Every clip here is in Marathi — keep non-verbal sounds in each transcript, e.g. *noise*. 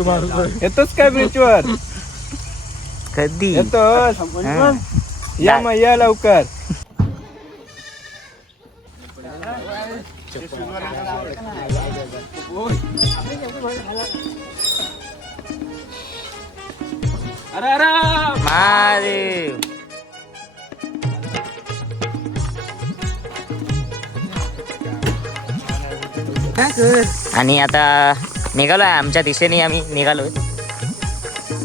हॅलो येतोस काय बीचवर कधी येतोस हा. या मग या लवकर अरे अरे महादेव आणि आता निघालोय आमच्या दिशेने आम्ही निघालोय.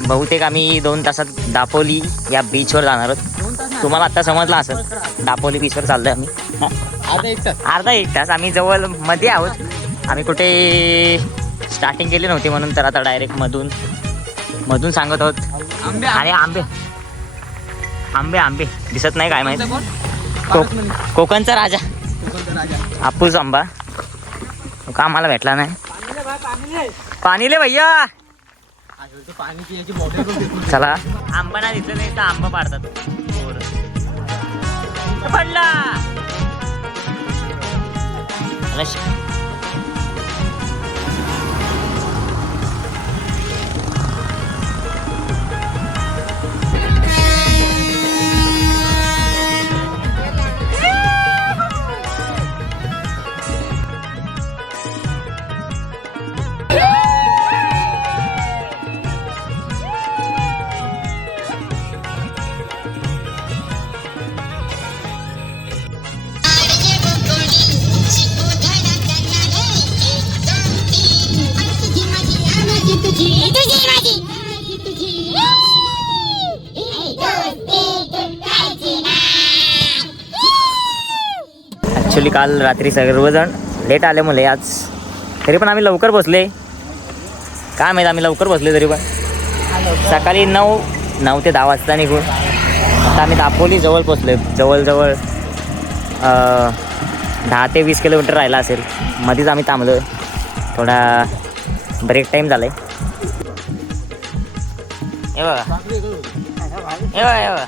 बहुतेक आम्ही दोन तासात दापोली या बीचवर जाणार आहोत. तुम्हाला आता समजलं असेल दापोली बीचवर चाललोय आम्ही. हा? एक तास. अर्धा एक तास आम्ही जवळमध्ये आहोत. आम्ही कुठे स्टार्टिंग केली नव्हती म्हणून तर आता डायरेक्ट मधून मधून सांगत आहोत. आणि आंबे. आंबे आंबे. दिसत नाही काय माहिती. को- कोकणचा राजा. हापूस आंबा. का आम्हाला भेटला नाही? पाणी ले भैया. चला. आंबा नाही दिसलं नाही तर आंबा पाडतात. पडला. काल रात्री सर्वजण लेट आल्यामुळे आज. तरी पण आम्ही लवकर बसले. काय माहीत आम्ही लवकर बसले तरी पण. सकाळी नऊ नऊ ते दहा वाजता निघून आता आम्ही दापोली जवळ पोचले. जवळजवळ दहा ते वीस किलोमीटर राहिला असेल. मध्येच आम्ही थांबलो. थोडा ब्रेक टाईम झाला आहे हे बघा. हे बघा हे बघा.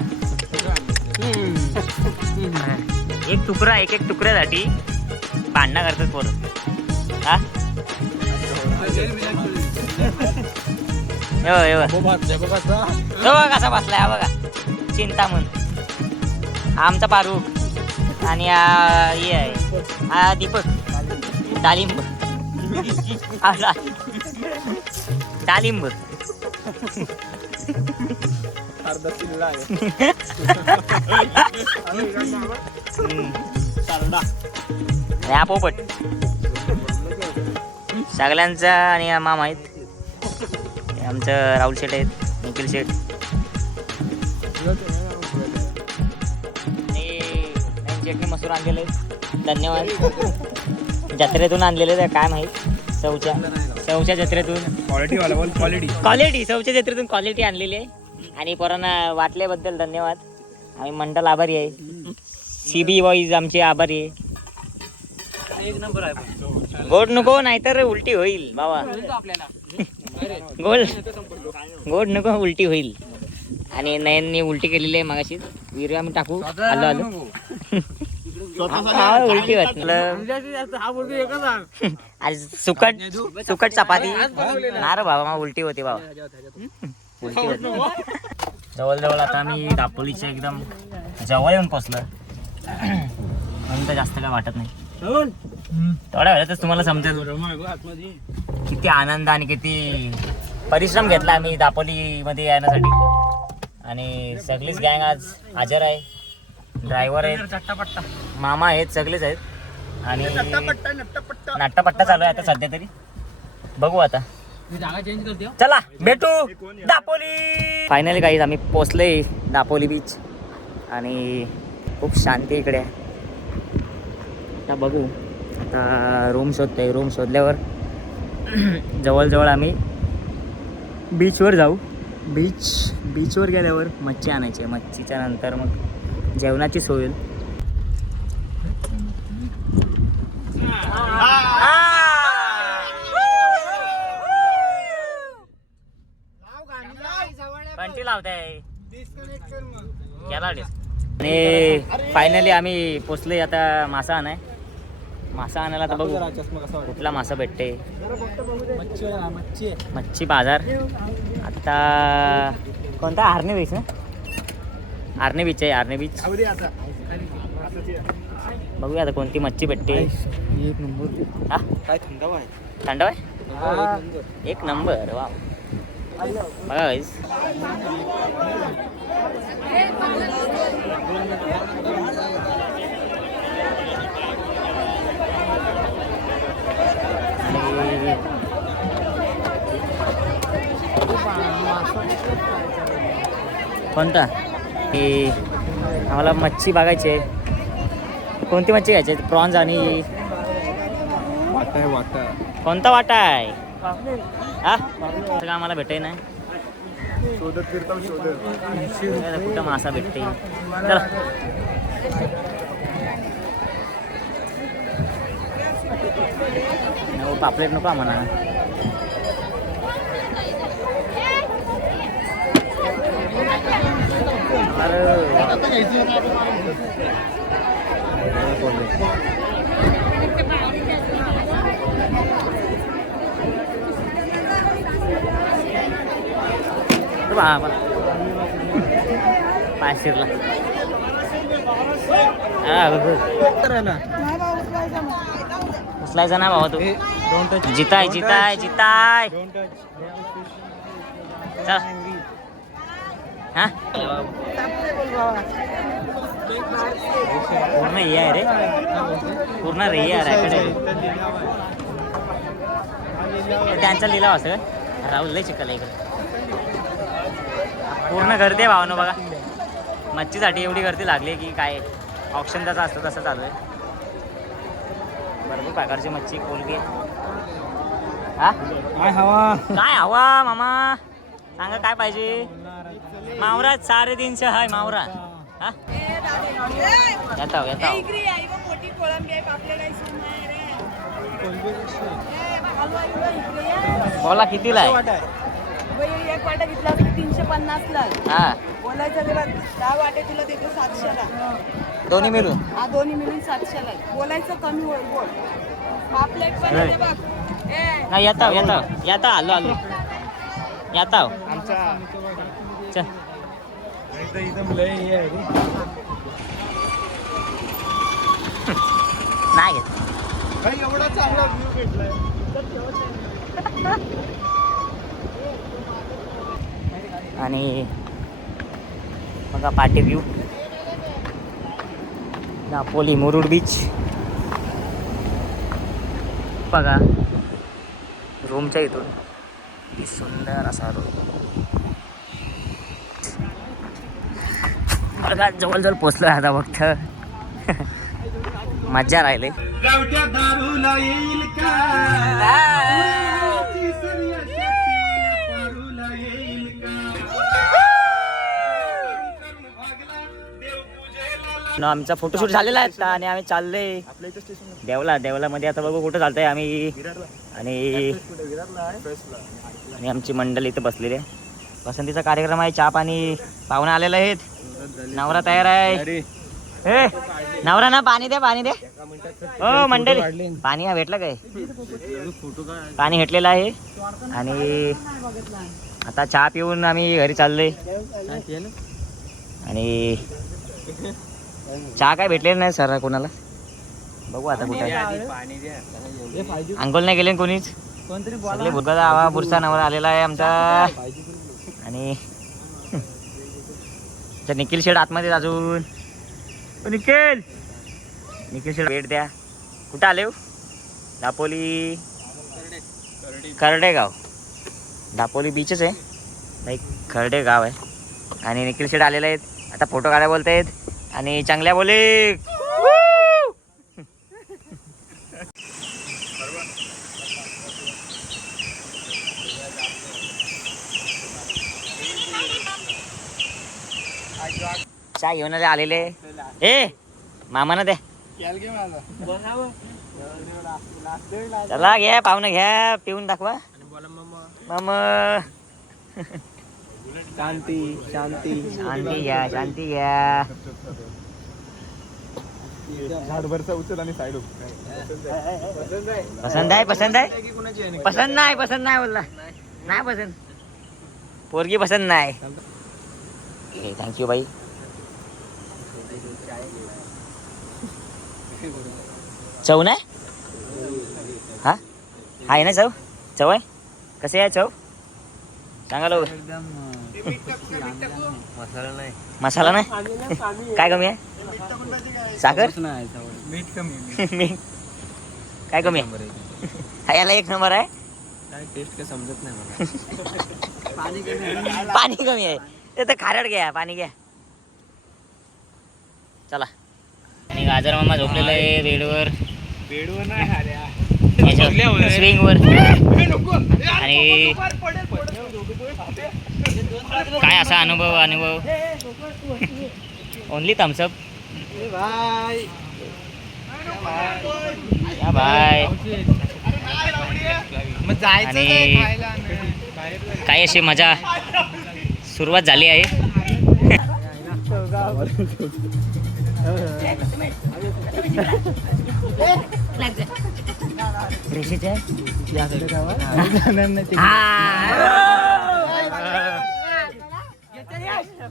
एक तुकडा एक एक तुकड्यासाठी भांडणं करतात पोरं. हा? बघा कसा बसलाय हा बघा. चिंता म्हणून आमचा पारूक आणि हे आहे. हा दीपक. डालिंब. डालिंब. अर्धा किल्ला आहे. पोपट. सगळ्यांचा आणि हा मामा आहेत. आमचं राहुल शेठ आहेत निखिल शेठ. आणि मसूर आणलेले आहेत. धन्यवाद. जत्रेतून आणलेले आहेत काय माहीत. चौच्या चौच्या जत्रेतून. क्वालिटी वाला बोल क्वालिटी क्वालिटी चौच्या जत्रेतून क्वालिटी आणलेली आहे. आणि पोरांना वाटल्याबद्दल धन्यवाद. आम्ही मंडल आभारी आहे. सी बी वाईज आमचे आभारी आहे. एक नंबर आहे गोड नको नाहीतर उलटी होईल बाबा. गोड गोड नको उलटी होईल. आणि नयननी उलटी केलेली आहे मागाशी. विहिरी आम्ही टाकू. आलो आलो. उलटी वाटलं आज सुकट सुकट चपाती. ना रे बाबा मग उलटी होती बाबा. उलटी होते. जवळजवळ आता आम्ही दापोलीच्या एकदम जवळ येऊन पोचलं म्हणून तर जास्त काय वाटत नाही. थोड्या वेळातच तुम्हाला समजेल. किती आनंद आणि किती परिश्रम घेतला आम्ही दापोलीमध्ये येण्यासाठी. आणि सगळीच गँग आज हजर आहे. ड्रायव्हर आहेत. मामा आहेत सगळेच आहेत. आणि नाट्टापट्टा चालू आहे आता सध्या तरी. बघू आता. चला भेटू. दापोली. फायनली काही आम्ही पोचले दापोली बीच आणि खूप शांती इकडे. आता बघू. आता रूम शोधतोय. रूम शोधल्यावर *clears throat* जवळजवळ आम्ही बीचवर जाऊ. बीच बीचवर गेल्यावर मच्छी आणायची. आहे मच्छीच्या नंतर मग जेवणाची सोय होईल. लावताय आणि फायनली आम्ही पोचले आता मासा आणाय. मासा आणायला तर बघू. कुठला मासा भेटते मच्छी बाजार. आता कोणता? आर्ने बीच ना? आर्ने बीच आहे आर्ने बीच बघूया आता कोणती मच्छी भेटते. एक नंबर. हा? काय थंडावा आहे थंड आहे एक नंबर. वा कोणता की आम्हाला मच्छी बघायची आहे कोणती मच्छी घ्यायची आहे प्रॉन्स आणि वाटा आहे वाटा कोणता वाटा आहे मार्ग आम्हाला भेटे ना शोधत फिरतो शोधत कुठं मासा भेटते चला. पापलेट नको आम्हाला. अरे बाबा हा बघ उचलायचा ना बाबा तू. जिताय जिताय जिताय. हा? पूर्ण हे आहे रे. पूर्ण रे आहे त्यांचा लिलाव असं राहुल लय शिकला इकडे. पूर्ण गर्दी आहे भावनो बघा. मच्छीसाठी एवढी गर्दी लागली की काय ऑप्शन त्याचं असतं तसं चालू आहे. भरपूर प्रकारची मच्छी कोलगी. हा? काय हवा? काय हवा मामा? सांगा काय पाहिजे? मावरा साडेतीनशे. हाय मावरा. हा? येताव येताव मोठी कोळंबी आहे पापलेट आहे? सुरमई आहे रे ए, बा, हलवा इकडं इकडे ये. बोला कितीला आहे? एक वाटा घेतला असता तीनशे पन्नास ला हा. बोलायचं तुला दहा वाटे तुला देतो सातशेला. दोन्ही मिळून? हा दोन्ही मिळून सातशेला. आहे. बोलायचं कमी होईल बोल. पापलेट पण आहे ते बघ. ए. नाही येताव येताव येता आलो आलो. येताव आमचा चल इथं इथं लय हे आहे रे. नाही घेत. काही एवढा चांगला व्ह्यू भेटलाय. *laughs* आणि बघा पाटे व्ह्यू दापोली मुरुड बीच बघा. रूमच्या इथून. सुंदर असा रूम बघा जवळजवळ पोचलो आता फक्त. *laughs* मज्जा राहिले. आमचा फोटोशूट झालेला आहे आता आणि आम्ही चाललोय. देवला देवला देवलामध्ये आता बघू कुठं चालतंय आम्ही. आणि आणि आमची मंडळी इथं बसलेली आहे. पसंतीचा कार्यक्रम आहे चहा पाणी पाहुणे आलेले आहेत. नवरा तयार आहे. हे ए नवरा ना पाणी दे पाणी दे. हो मंडळी पाणी हा भेटलं काय? पाणी भेटलेलं आहे. आणि आता चहा पिऊन आम्ही घरी चाललोय. आणि चहा काय भेटलेलं नाही सर कोणाला? बघू आता कुठे पाणी द्या. अंघोल नाही गेले कोणीच? कोणतरी सगळे बुरगा आवा बुरसा नवरा आलेला आहे आमचा. आणि *laughs* निखिल शेड आतमध्ये अजून. निखिल! निखिल शेड भेट द्या. कुठं आले हो? दापोली? खर्डे गाव दापोली बीचच आहे. एक खर्डे गाव आहे. आणि निखिल शेड आलेले आहेत. आता फोटो काढायला बोलत आहेत आणि चांगल्या बोले. चहा घेऊन आलेले. ए मामानं द्या चला घ्या पाहुणं घ्या पिऊन दाखवा. मामा. *laughs* शांती शांती. शांती घ्या शांती घ्या झाडभरचा उचल आणि साईड पसंत आहे पसंत आहे? पसंत नाही पसंत नाही बोलला. नाही पसंत पोरगी पसंत नाही. थँक्यू बाई. चव नाही? हा? आहे ना चव? चव आहे? कसे आहे चव? सांगा लोक मसाला नाही. मसाला नाही? काय कमी आहे? साखर? मीठ कमी *laughs* मीठ. काय कमी आहे? हा, याला एक नंबर आहे. काय टेस्ट काय समजत नाही मला. पाणी कमी आहे. ते तर खारट घ्या पाणी घ्या. चला. आणि गाजर मामा झोपलेला आहे बेडवर. बेडवर नाही आल्या स्विंग वर आणि काय असा अनुभव अनुभव? ओनली थम्सअप बाय या बाय मग जायचं आणि- काय अशी मजा सुरुवात झाली आहे?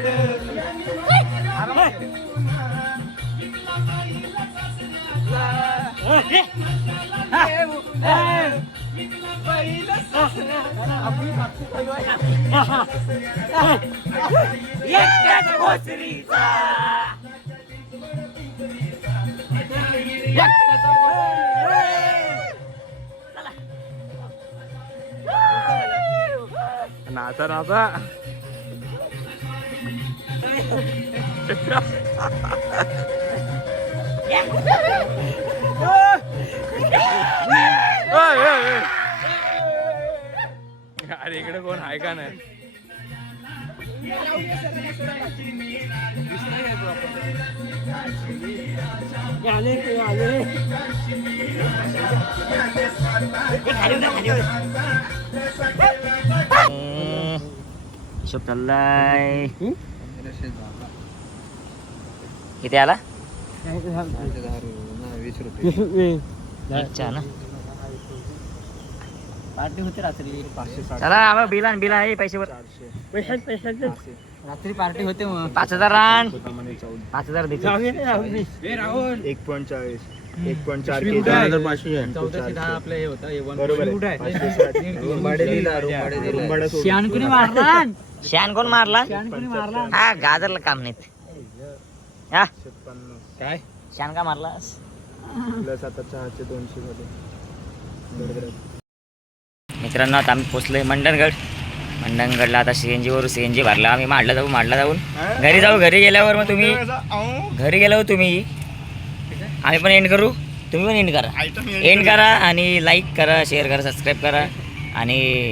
ओय, ओय. अरे इकडे कोण आहे का नाही हिशोब चाललाय किती आला? वीस रुपये अच्छा ना. पार्टी होते रात्री. पाचशे साठ चला आम्हाला बिल आण बिल आहे पैसे रात्री पार्टी होते मग. पाच हजार आण. पाच हजार एक पॉईंट चाळीस. एक पॉईंट चार हे बरोबर भाडं सोडून. शान कोण मारला? हा गाजरला काम नाहीत. हा? पन्नास काय? शान का मारलास? प्लस आता चहाचे दोनशे आहे. मित्रांनो आता आम्ही पोचलोय मंडणगड. मंडणगडला आता सी एन जीवर सी एन जी भरला. आम्ही माडला जाऊ माडला जाऊन. घरी जाऊ घरी गेल्यावर मग तुम्ही. घरी गेल्यावर तुम्ही. आम्ही पण एंड करू. तुम्ही पण एंड करा. एंड करा. आणि लाईक करा शेअर करा सबस्क्राईब करा आणि